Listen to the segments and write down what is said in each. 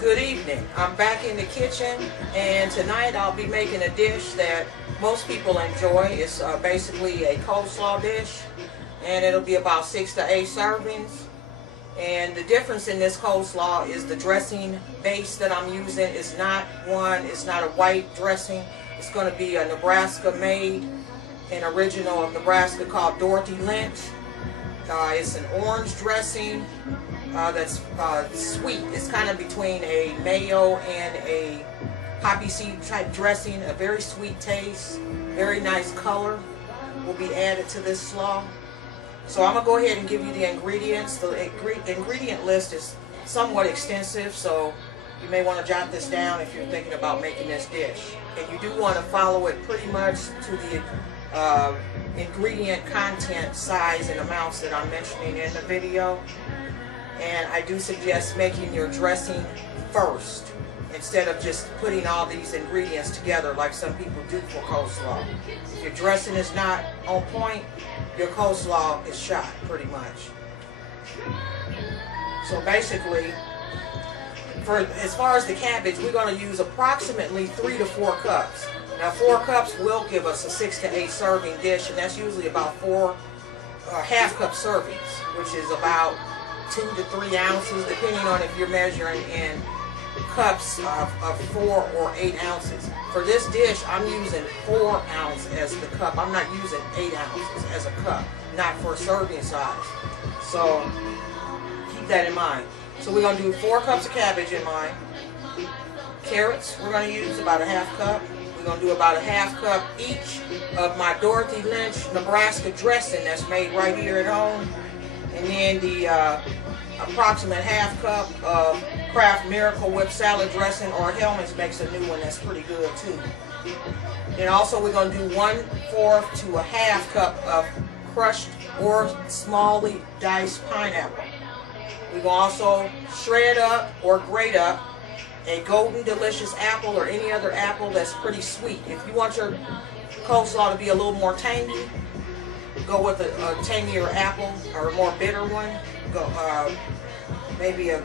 Good evening. I'm back in the kitchen, and tonight I'll be making a dish that most people enjoy. It's basically a coleslaw dish, and it'll be about 6 to 8 servings. And the difference in this coleslaw is the dressing base that I'm using is not a white dressing. It's going to be a Nebraska made, an original of Nebraska called Dorothy Lynch. It's an orange dressing that's sweet. It's kind of between a mayo and a poppy seed type dressing. A very sweet taste, very nice color will be added to this slaw. So I'm going to go ahead and give you the ingredients. The ingredient list is somewhat extensive, so you may want to jot this down if you're thinking about making this dish. And you do want to follow it pretty much to the ingredient content size and amounts that I'm mentioning in the video. And I do suggest making your dressing first instead of just putting all these ingredients together like some people do for coleslaw. If your dressing is not on point, your coleslaw is shot pretty much. So basically, as far as the cabbage, we're going to use approximately 3 to 4 cups. Now 4 cups will give us a 6 to 8 serving dish, and that's usually about 4 half-cup servings, which is about 2 to 3 ounces, depending on if you're measuring in cups of 4 or 8 ounces. For this dish, I'm using 4 ounces as the cup. I'm not using 8 ounces as a cup, not for serving size. So keep that in mind. So we're going to do 4 cups of cabbage in mine. Carrots, we're going to use about a half cup. We're going to do about a half cup each of my Dorothy Lynch Nebraska dressing that's made right here at home. And then the approximate half cup of Kraft Miracle Whip salad dressing, or Hellman's makes a new one that's pretty good too. Then also we're going to do 1/4 to a half cup of crushed or smallly diced pineapple. We're going to also shred up or grate up a golden delicious apple or any other apple that's pretty sweet. If you want your coleslaw to be a little more tangy, go with a tangier apple or a more bitter one. Go maybe a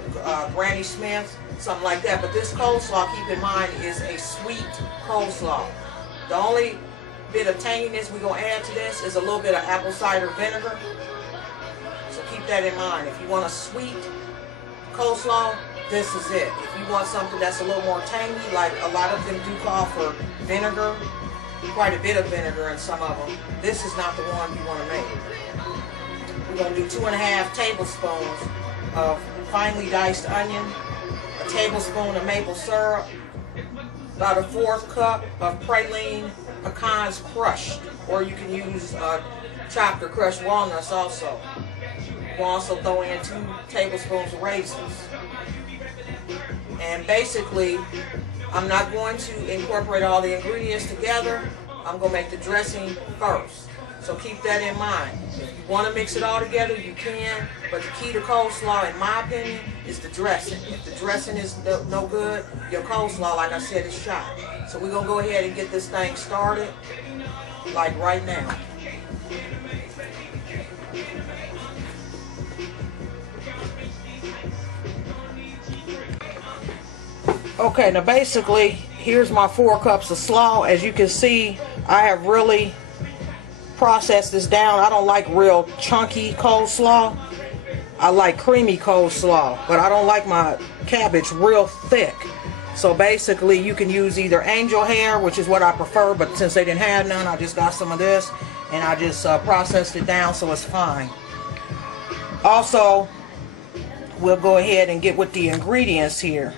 Granny Smith, something like that. But this coleslaw, keep in mind, is a sweet coleslaw. The only bit of tanginess we're going to add to this is a little bit of apple cider vinegar. So keep that in mind. If you want a sweet coleslaw, this is it. If you want something that's a little more tangy, like a lot of them do call for vinegar, quite a bit of vinegar in some of them, this is not the one you want to make. We're going to do 2½ tablespoons of finely diced onion, a tablespoon of maple syrup, about a 1/4 cup of praline pecans crushed, or you can use chopped or crushed walnuts also. We'll also throw in 2 tablespoons of raisins. And basically, I'm not going to incorporate all the ingredients together. I'm going to make the dressing first. So keep that in mind. If you want to mix it all together, you can. But the key to coleslaw, in my opinion, is the dressing. If the dressing is no good, your coleslaw, like I said, is shot. So we're going to go ahead and get this thing started, like right now. Okay, now basically, here's my 4 cups of slaw. As you can see, I have really processed this down. I don't like real chunky coleslaw. I like creamy coleslaw, but I don't like my cabbage real thick. So basically, you can use either angel hair, which is what I prefer, but since they didn't have none, I just got some of this, and I just processed it down, so it's fine. Also, we'll go ahead and get with the ingredients here.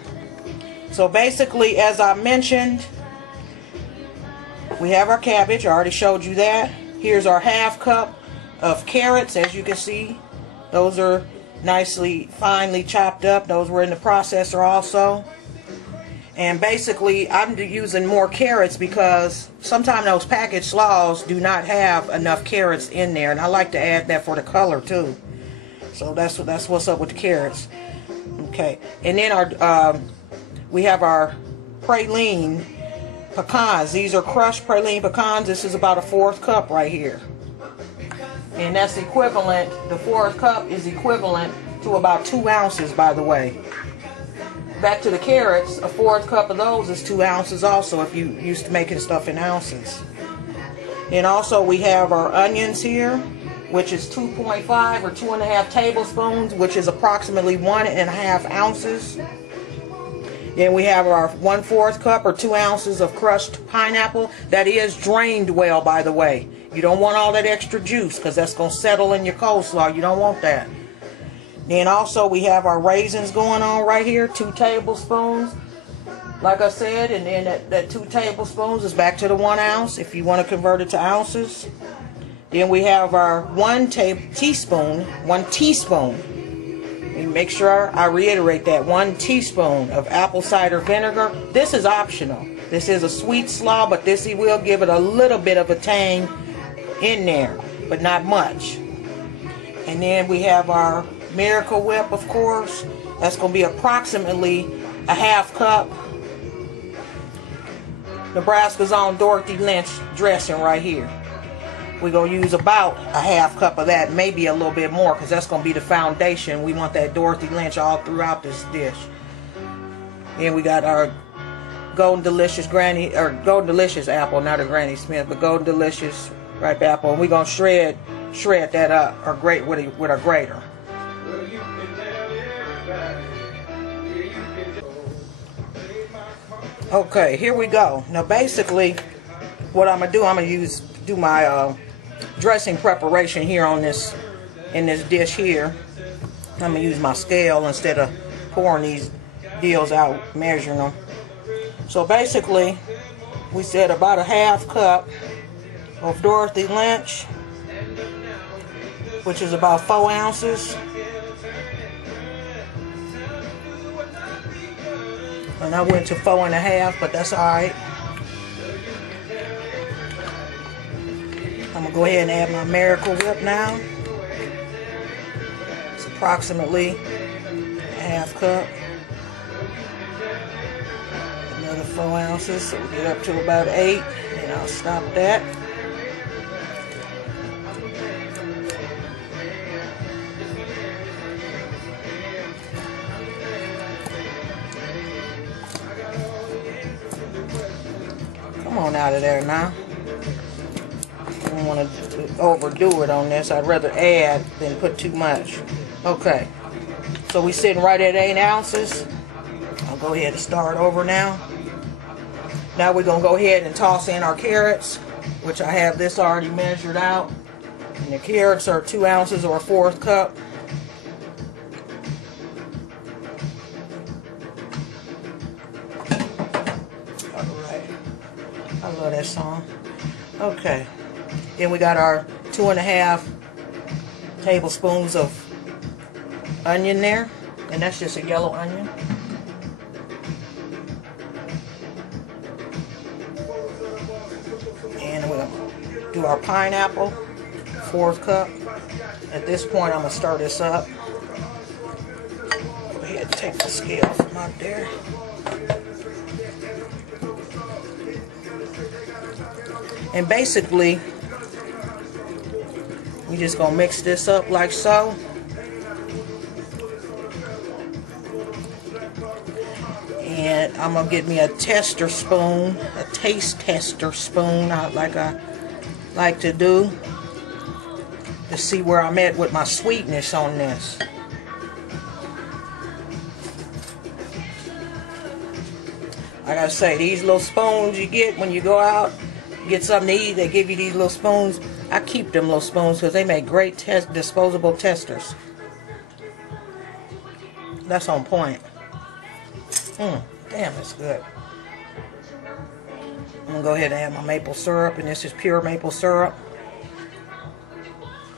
So basically, as I mentioned, we have our cabbage. I already showed you that. Here's our half cup of carrots. As you can see, those are nicely, finely chopped up. Those were in the processor also. And basically, I'm using more carrots because sometimes those packaged slaws do not have enough carrots in there. And I like to add that for the color too. So that's what's up with the carrots. Okay. And then we have our praline pecans. These are crushed praline pecans. This is about a 1/4 cup right here. And that's equivalent, the 1/4 cup is equivalent to about 2 ounces, by the way. back to the carrots, a 4th cup of those is 2 ounces also, if you used to making stuff in ounces. And also we have our onions here, which is 2.5 or 2.5 tablespoons, which is approximately 1.5 ounces. Then we have our 1/4 cup or 2 ounces of crushed pineapple. That is drained well, by the way. You don't want all that extra juice because that's going to settle in your coleslaw. You don't want that. Then also we have our raisins going on right here, 2 tablespoons. Like I said, and then that 2 tablespoons is back to the 1 ounce if you want to convert it to ounces. Then we have our 1 teaspoon. And make sure I reiterate that, 1 teaspoon of apple cider vinegar. This is optional. This is a sweet slaw, but this will give it a little bit of a tang in there, but not much. And then we have our Miracle Whip, of course. That's going to be approximately a 1/2 cup. Nebraska's own Dorothy Lynch dressing right here. We're going to use about a 1/2 cup of that, maybe a little bit more, because that's going to be the foundation. We want that Dorothy Lynch all throughout this dish. And we got our Golden Delicious Golden Delicious apple, not a Granny Smith, but Golden Delicious ripe apple. And we're going to shred that up or grate with a grater. Okay, here we go. Now basically what I'm going to do, I'm going to do my dressing preparation here in this dish here. I'm going to use my scale instead of pouring these deals out, measuring them. So basically we said about a 1/2 cup of Dorothy Lynch, which is about 4 ounces. And I went to 4.5, but that's alright. I'm going to go ahead and add my Miracle Whip now. It's approximately a 1/2 cup. Another 4 ounces, so we get up to about 8, and I'll stop that. Come on out of there now. I don't want to overdo it on this. I'd rather add than put too much. Okay, so we're sitting right at 8 ounces. I'll go ahead and start over now. Now we're going to go ahead and toss in our carrots, which I have this already measured out. And the carrots are 2 ounces or a 1/4 cup. Alright. I love that song. Okay. Then we got our 2.5 tablespoons of onion there. And that's just a yellow onion. And we'll do our pineapple, 1/4 cup. At this point, I'm going to stir this up. Go ahead and take the scale from out there. And basically, we just going to mix this up like so. And I'm going to get me a tester spoon, a taste tester spoon, like I like to do, to see where I'm at with my sweetness on this. I gotta say, these little spoons you get when you go out, get something to eat, they give you these little spoons. I keep them little spoons because they make great disposable testers. That's on point. Damn, that's good. I'm going to go ahead and add my maple syrup, and this is pure maple syrup.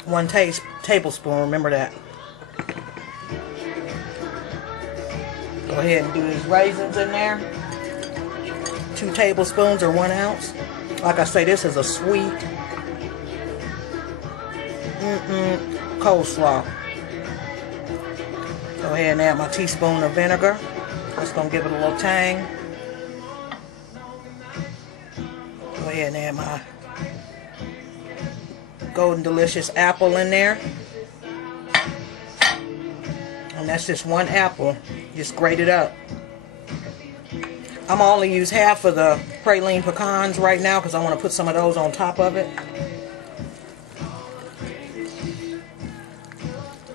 1 tablespoon, remember that. Go ahead and do these raisins in there. 2 tablespoons or 1 ounce. Like I say, this is a sweet coleslaw. Go ahead and add my teaspoon of vinegar. That's going to give it a little tang. Go ahead and add my Golden Delicious apple in there. And that's just 1 apple. Just grate it up. I'm gonna only use half of the praline pecans right now because I want to put some of those on top of it.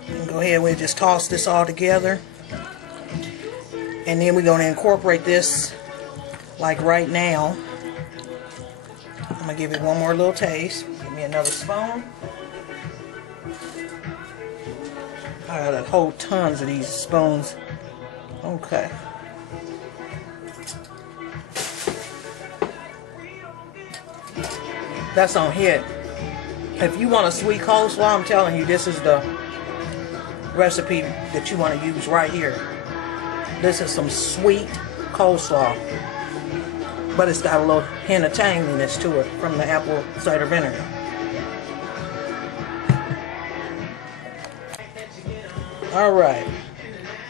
And go ahead, we'll just toss this all together. And then we're gonna incorporate this like right now. I'm gonna give it one more little taste. Give me another spoon. I got a whole tons of these spoons. Okay. That's on hit. If you want a sweet coleslaw, I'm telling you, this is the recipe that you want to use right here. This is some sweet coleslaw, but it's got a little hint of tanginess to it from the apple cider vinegar. All right,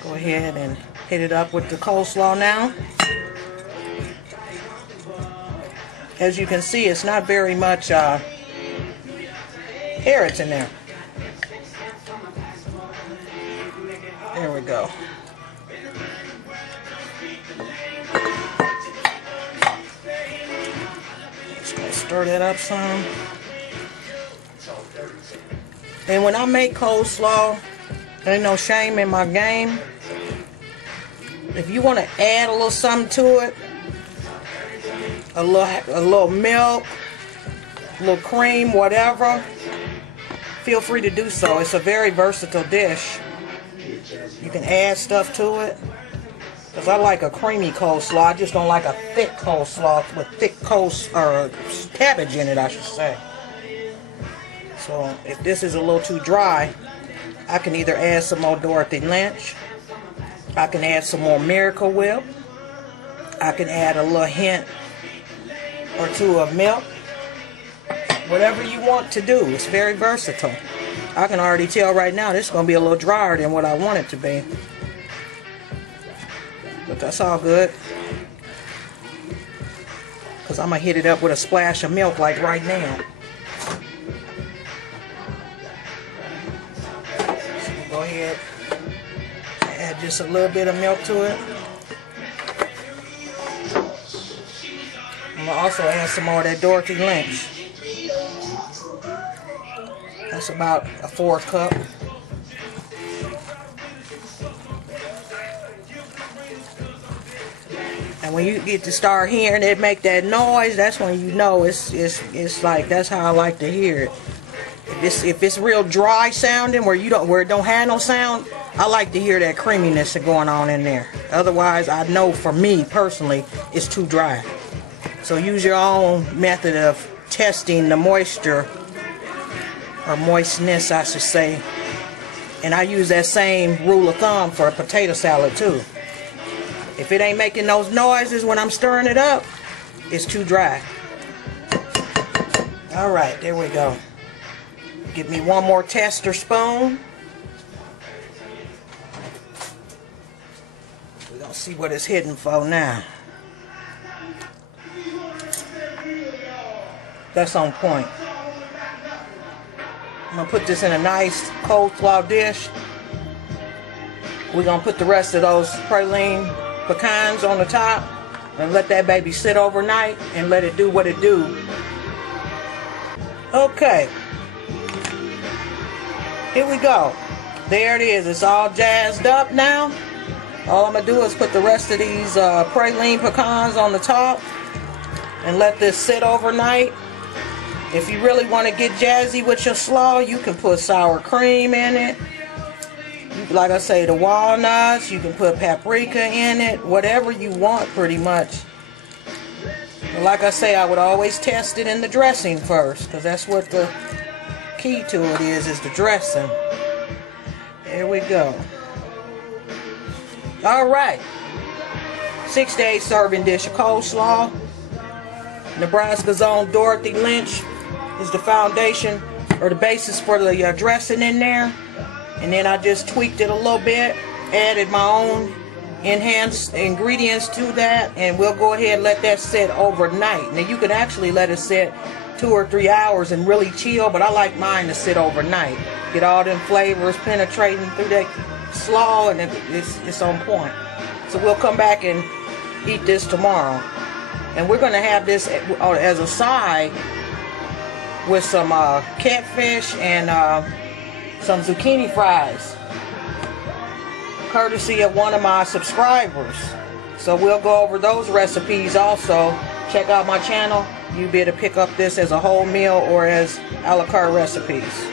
go ahead and hit it up with the coleslaw now. As you can see, it's not very much carrots in there. There we go. Just gonna stir that up some. And when I make coleslaw, there ain't no shame in my game. If you want to add a little something to it, a little milk, a little cream, whatever, feel free to do so. It's a very versatile dish. You can add stuff to it. Because I like a creamy coleslaw. I just don't like a thick coleslaw with thick cabbage in it, I should say. So if this is a little too dry, I can either add some more Dorothy Lynch. I can add some more Miracle Whip. I can add a little hint or two of milk. Whatever you want to do. It's very versatile. I can already tell right now this is going to be a little drier than what I want it to be. But that's all good. Because I'm going to hit it up with a splash of milk like right now. So go ahead. Add just a little bit of milk to it. I'm going to also add some more of that Dorothy Lynch. That's about a 1/4 cup. And when you get to start hearing it make that noise, that's when you know it's like, that's how I like to hear it. If it's real dry sounding where it don't have no sound, I like to hear that creaminess going on in there. Otherwise, I know for me personally, it's too dry. So use your own method of testing the moisture, or moistness I should say. And I use that same rule of thumb for a potato salad too. If it ain't making those noises when I'm stirring it up, it's too dry. Alright, there we go. Give me one more tester spoon. We're gonna see what it's hitting for now. That's on point. I'm going to put this in a nice coleslaw dish. We're going to put the rest of those praline pecans on the top and let that baby sit overnight and let it do what it do. Okay. Here we go. There it is. It's all jazzed up now. All I'm going to do is put the rest of these praline pecans on the top and let this sit overnight. If you really want to get jazzy with your slaw, you can put sour cream in it. Like I say, the walnuts, you can put paprika in it, whatever you want pretty much. But like I say, I would always test it in the dressing first, because that's what the key to it is the dressing. There we go. Alright. 6 to 8 serving dish of coleslaw. Nebraska's own Dorothy Lynch is the foundation or the basis for the dressing in there. And then I just tweaked it a little bit, added my own enhanced ingredients to that, and we'll go ahead and let that sit overnight. Now you could actually let it sit 2 or 3 hours and really chill, but I like mine to sit overnight. Get all them flavors penetrating through that slaw, and it's on point. So we'll come back and eat this tomorrow. And we're going to have this as a side with some catfish and some zucchini fries, courtesy of one of my subscribers. So we'll go over those recipes also. Check out my channel. You'll be able to pick up this as a whole meal or as a la carte recipes.